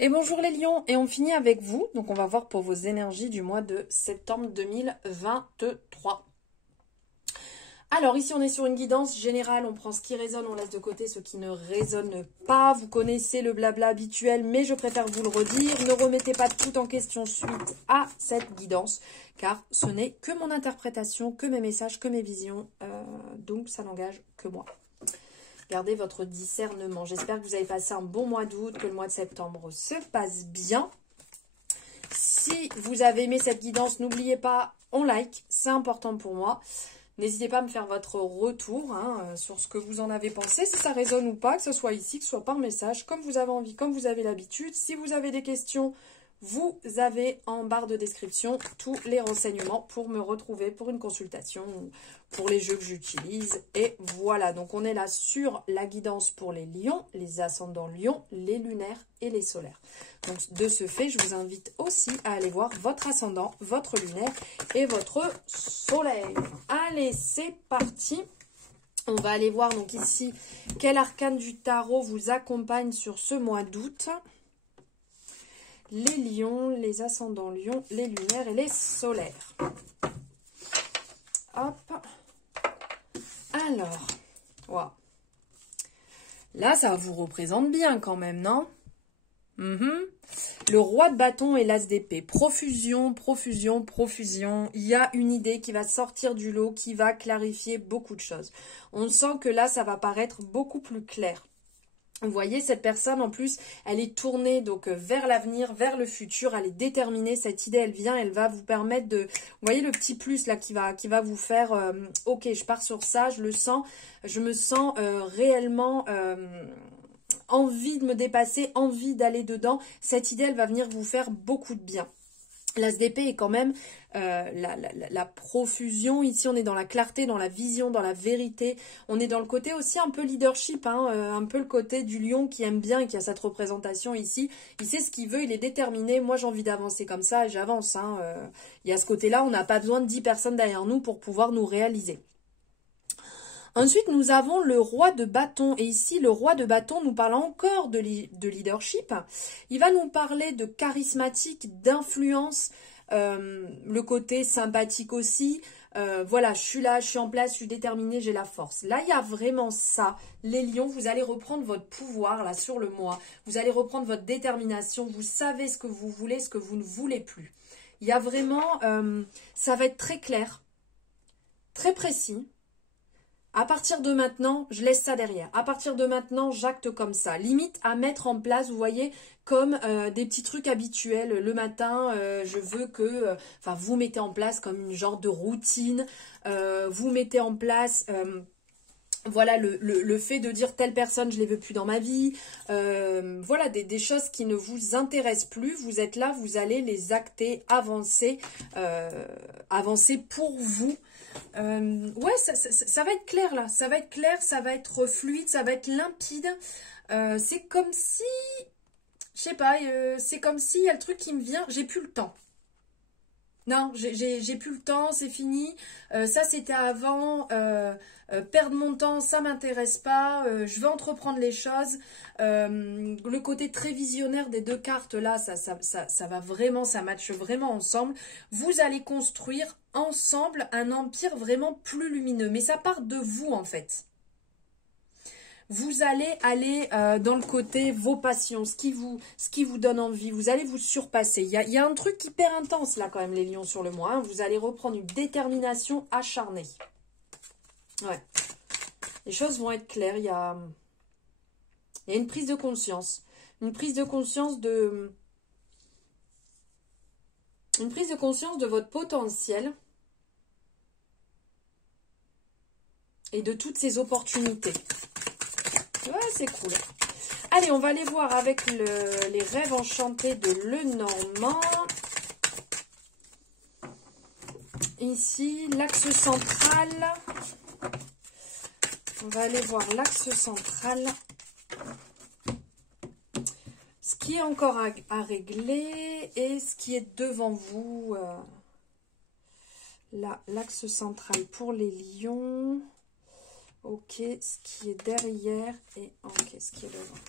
Et bonjour les lions, et on finit avec vous. Donc on va voir pour vos énergies du mois de septembre 2023. Alors ici on est sur une guidance générale, on prend ce qui résonne, on laisse de côté ce qui ne résonne pas. Vous connaissez le blabla habituel, mais je préfère vous le redire. Ne remettez pas tout en question suite à cette guidance, car ce n'est que mon interprétation, que mes messages, que mes visions, donc ça n'engage que moi. Gardez votre discernement. J'espère que vous avez passé un bon mois d'août, que le mois de septembre se passe bien. Si vous avez aimé cette guidance, n'oubliez pas, on like, c'est important pour moi. N'hésitez pas à me faire votre retour sur ce que vous en avez pensé, si ça résonne ou pas, que ce soit ici, que ce soit par message, comme vous avez envie, comme vous avez l'habitude. Si vous avez des questions, vous avez en barre de description tous les renseignements pour me retrouver pour une consultation, pour les jeux que j'utilise. Et voilà, donc on est là sur la guidance pour les lions, les ascendants lions, les lunaires et les solaires. Donc de ce fait, je vous invite aussi à aller voir votre ascendant, votre lunaire et votre solaire. Allez, c'est parti. On va aller voir donc ici quel arcane du tarot vous accompagne sur ce mois d'août. Les lions, les ascendants lions, les lunaires et les solaires. Hop. Alors, wow. Là, ça vous représente bien quand même, non? Le roi de bâton et l'as d'épée. Profusion, profusion, profusion. Il y a une idée qui va sortir du lot, qui va clarifier beaucoup de choses. On sent que là, ça va paraître beaucoup plus clair. Vous voyez, cette personne, en plus, elle est tournée donc vers l'avenir, vers le futur. Elle est déterminée. Cette idée, elle vient, elle va vous permettre de... Vous voyez le petit plus là qui va vous faire... ok, je pars sur ça, je le sens. Je me sens réellement... envie de me dépasser, envie d'aller dedans. Cette idée, elle va venir vous faire beaucoup de bien. L'as d'épée est quand même la profusion. Ici, on est dans la clarté, dans la vision, dans la vérité. On est dans le côté aussi un peu leadership, un peu le côté du lion qui aime bien et qui a cette représentation ici. Il sait ce qu'il veut, il est déterminé. Moi, j'ai envie d'avancer comme ça et j'avance. Il y a ce côté-là, on n'a pas besoin de 10 personnes derrière nous pour pouvoir nous réaliser. Ensuite, nous avons le roi de bâton. Et ici, le roi de bâton nous parle encore de leadership. Il va nous parler de charismatique, d'influence, le côté sympathique aussi. Voilà, je suis là, je suis en place, je suis déterminée, j'ai la force. Là, il y a vraiment ça. Les lions, vous allez reprendre votre pouvoir là sur le mois. Vous allez reprendre votre détermination. Vous savez ce que vous voulez, ce que vous ne voulez plus. Il y a vraiment... ça va être très clair, très précis. À partir de maintenant, je laisse ça derrière. À partir de maintenant, j'acte comme ça. Limite à mettre en place, vous voyez, comme des petits trucs habituels. Le matin, je veux que... Enfin, vous mettez en place comme une genre de routine. Vous mettez en place... voilà, le fait de dire telle personne, je ne les veux plus dans ma vie. Voilà, des choses qui ne vous intéressent plus. Vous êtes là, vous allez les acter, avancer, avancer pour vous. Ouais, ça va être clair là. Ça va être clair, ça va être fluide, ça va être limpide. C'est comme si... Je sais pas, c'est comme si il y a le truc qui me vient, j'ai plus le temps. Non, j'ai plus le temps, c'est fini. Ça, c'était avant. Perdre mon temps, ça m'intéresse pas. Je veux entreprendre les choses. Le côté très visionnaire des deux cartes, là, ça va vraiment, ça matche vraiment ensemble. Vous allez construire ensemble un empire vraiment plus lumineux. Mais ça part de vous, en fait. Vous allez aller dans le côté vos passions, ce qui vous donne envie. Vous allez vous surpasser. Il y a un truc hyper intense là quand même, les lions, sur le mois. Vous allez reprendre une détermination acharnée. Ouais. Les choses vont être claires. Il y a une prise de conscience. Une prise de conscience de... Une prise de conscience de votre potentiel. Et de toutes ces opportunités. Ouais, c'est cool. Allez, on va aller voir avec les rêves enchantés de Lenormand. Ici, l'axe central. On va aller voir l'axe central. Ce qui est encore à régler et ce qui est devant vous. Là, l'axe central pour les lions. Ok, ce qui est derrière et ok, ce qui est devant.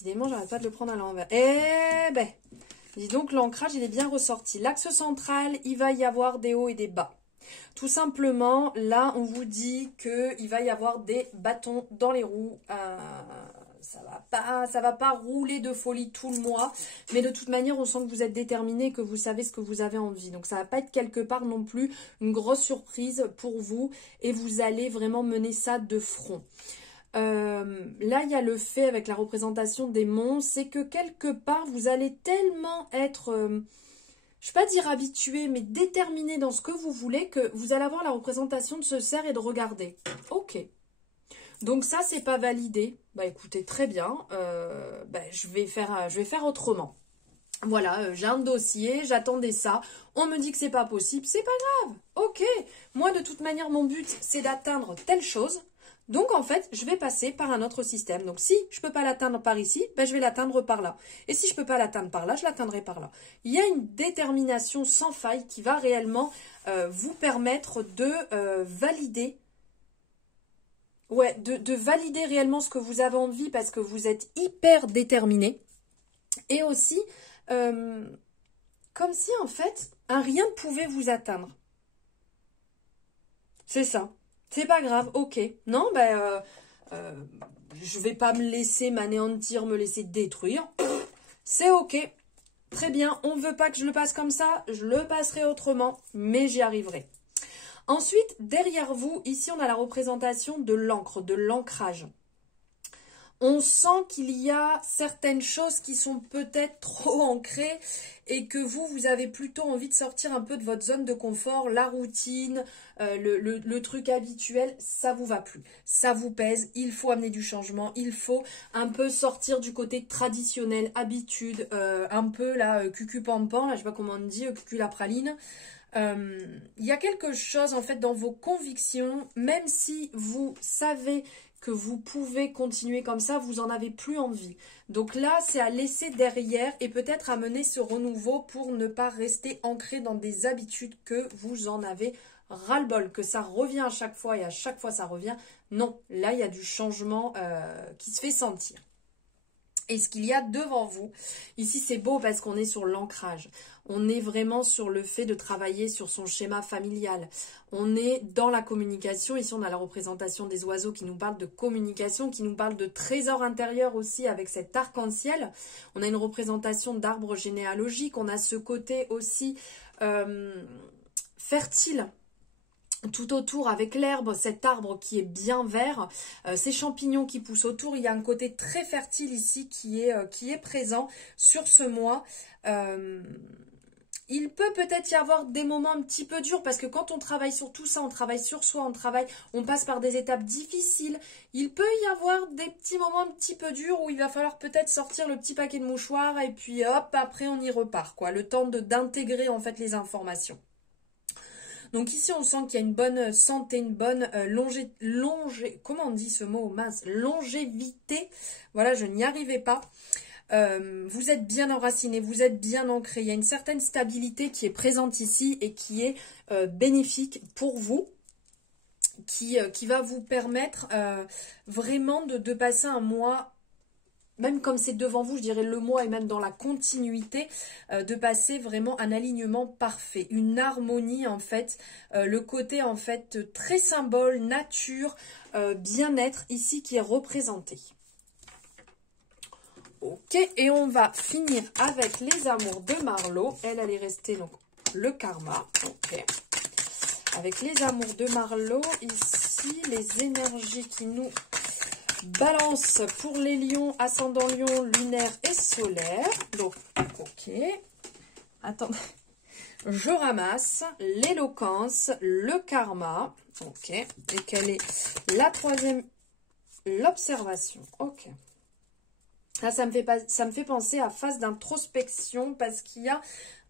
décidément, j'arrête pas de le prendre à l'envers. Eh ben, dis donc, l'ancrage, il est bien ressorti. L'axe central, il va y avoir des hauts et des bas. Tout simplement, là, on vous dit qu'il va y avoir des bâtons dans les roues. Ça va pas rouler de folie tout le mois. Mais de toute manière, on sent que vous êtes déterminé, que vous savez ce que vous avez envie. Donc, ça va pas être quelque part non plus une grosse surprise pour vous. Et vous allez vraiment mener ça de front. Là, il y a le fait avec la représentation des monts. C'est que quelque part, vous allez tellement être... je ne vais pas dire habitué, mais déterminé dans ce que vous voulez, que vous allez avoir la représentation de ce cerf et de regarder. Ok. Donc ça, c'est pas validé. Bah écoutez, très bien. Je vais faire autrement. Voilà, j'ai un dossier, j'attendais ça. On me dit que c'est pas possible, c'est pas grave. Ok. Moi, de toute manière, mon but, c'est d'atteindre telle chose. Donc, en fait, je vais passer par un autre système. Donc, si je ne peux pas l'atteindre par ici, ben, je vais l'atteindre par là. Et si je ne peux pas l'atteindre par là, je l'atteindrai par là. Il y a une détermination sans faille qui va réellement vous permettre de valider. Ouais, de valider réellement ce que vous avez envie parce que vous êtes hyper déterminé. Et aussi, comme si, en fait, un rien ne pouvait vous atteindre. C'est ça. C'est pas grave, ok. Non, je vais pas me laisser m'anéantir, me laisser détruire. C'est ok. Très bien, on veut pas que je le passe comme ça, je le passerai autrement, mais j'y arriverai. Ensuite, derrière vous, ici, on a la représentation de l'encre, de l'ancrage. On sent qu'il y a certaines choses qui sont peut-être trop ancrées et que vous avez plutôt envie de sortir un peu de votre zone de confort, la routine, le truc habituel, ça vous va plus. Ça vous pèse, il faut amener du changement, il faut un peu sortir du côté traditionnel, habitude, un peu là, cucu-pampan, là je sais pas comment on dit, cucu-la-praline. Il y a quelque chose en fait dans vos convictions, même si vous savez que vous pouvez continuer comme ça, vous n'en avez plus envie. Donc là, c'est à laisser derrière et peut-être amener ce renouveau pour ne pas rester ancré dans des habitudes que vous en avez ras-le-bol, que ça revient à chaque fois et à chaque fois ça revient. Non, là, il y a du changement qui se fait sentir. Et ce qu'il y a devant vous, ici c'est beau parce qu'on est sur l'ancrage. On est vraiment sur le fait de travailler sur son schéma familial. On est dans la communication. Ici on a la représentation des oiseaux qui nous parlent de communication, qui nous parlent de trésor intérieur aussi avec cet arc-en-ciel. On a une représentation d'arbre généalogique. On a ce côté aussi fertile. Tout autour avec l'herbe, cet arbre qui est bien vert, ces champignons qui poussent autour, il y a un côté très fertile ici qui est présent sur ce mois. Il peut peut-être y avoir des moments un petit peu durs parce que quand on travaille sur tout ça, on travaille sur soi, on passe par des étapes difficiles. Il peut y avoir des petits moments un petit peu durs où il va falloir peut-être sortir le petit paquet de mouchoirs et puis hop, après on y repart, quoi. Le temps d'intégrer en fait les informations. Donc ici, on sent qu'il y a une bonne santé, une bonne comment on dit ce mot, mince, longévité. Voilà, je n'y arrivais pas. Vous êtes bien enraciné, vous êtes bien ancré. Il y a une certaine stabilité qui est présente ici et qui est bénéfique pour vous, qui va vous permettre vraiment de passer un mois. Même comme c'est devant vous, je dirais le mois et même dans la continuité, de passer vraiment un alignement parfait, une harmonie en fait, le côté en fait très symbole, nature, bien-être ici qui est représenté. Ok, et on va finir avec les amours de Marlo. Elle est restée donc le karma. Ok. Avec les amours de Marlo, ici les énergies qui nous balance pour les lions, ascendant lion, lunaire et solaire. Donc, ok. Attendez. Je ramasse l'éloquence, le karma. Ok. Et quelle est la troisième? L'observation. Ok. Là, ça me fait penser à phase d'introspection parce qu'il y a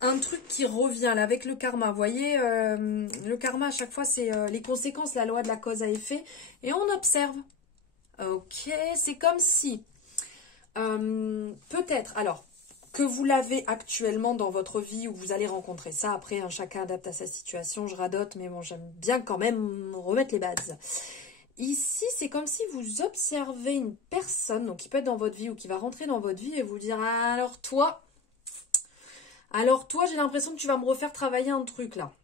un truc qui revient là avec le karma. Vous voyez, le karma, à chaque fois, c'est les conséquences, la loi de la cause à effet. Et on observe. Ok, c'est comme si, peut-être, alors, que vous l'avez actuellement dans votre vie ou vous allez rencontrer ça. Après, hein, chacun adapte à sa situation, je radote, mais bon, j'aime bien quand même remettre les bases. Ici, c'est comme si vous observez une personne, donc qui peut être dans votre vie ou qui va rentrer dans votre vie et vous dire, alors toi, j'ai l'impression que tu vas me refaire travailler un truc là.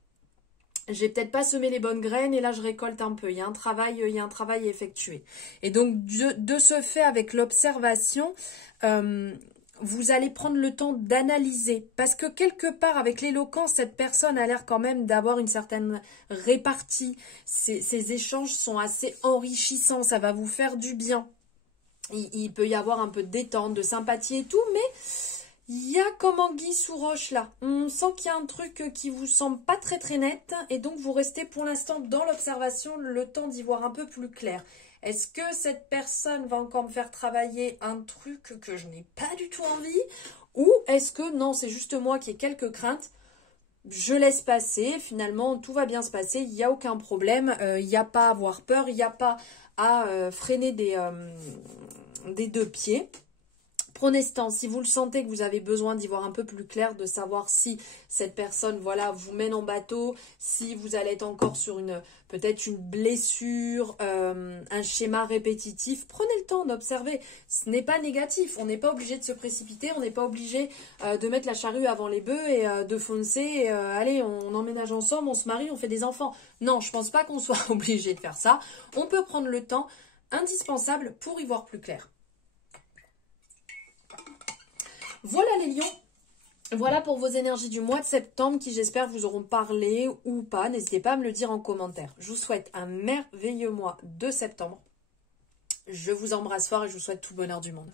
J'ai peut-être pas semé les bonnes graines et là je récolte un peu. Il y a un travail à effectuer. Et donc de ce fait, avec l'observation, vous allez prendre le temps d'analyser. Parce que quelque part, avec l'éloquence, cette personne a l'air quand même d'avoir une certaine répartie. Ces échanges sont assez enrichissants. Ça va vous faire du bien. Il peut y avoir un peu de détente, de sympathie et tout, mais il y a comme anguille sous roche là. On sent qu'il y a un truc qui vous semble pas très très net et donc vous restez pour l'instant dans l'observation, le temps d'y voir un peu plus clair. Est-ce que cette personne va encore me faire travailler un truc que je n'ai pas du tout envie? Ou est-ce que non, c'est juste moi qui ai quelques craintes? Je laisse passer, finalement tout va bien se passer, il n'y a aucun problème, il n'y a pas à avoir peur, il n'y a pas à freiner des deux pieds. Prenez ce temps, si vous le sentez que vous avez besoin d'y voir un peu plus clair, de savoir si cette personne, voilà, vous mène en bateau, si vous allez être encore sur peut-être une blessure, un schéma répétitif, prenez le temps d'observer. Ce n'est pas négatif, on n'est pas obligé de se précipiter, on n'est pas obligé de mettre la charrue avant les bœufs et de foncer, et, allez, on emménage ensemble, on se marie, on fait des enfants. Non, je pense pas qu'on soit obligé de faire ça. On peut prendre le temps indispensable pour y voir plus clair. Voilà les lions, voilà pour vos énergies du mois de septembre qui j'espère vous auront parlé ou pas. N'hésitez pas à me le dire en commentaire. Je vous souhaite un merveilleux mois de septembre. Je vous embrasse fort et je vous souhaite tout le bonheur du monde.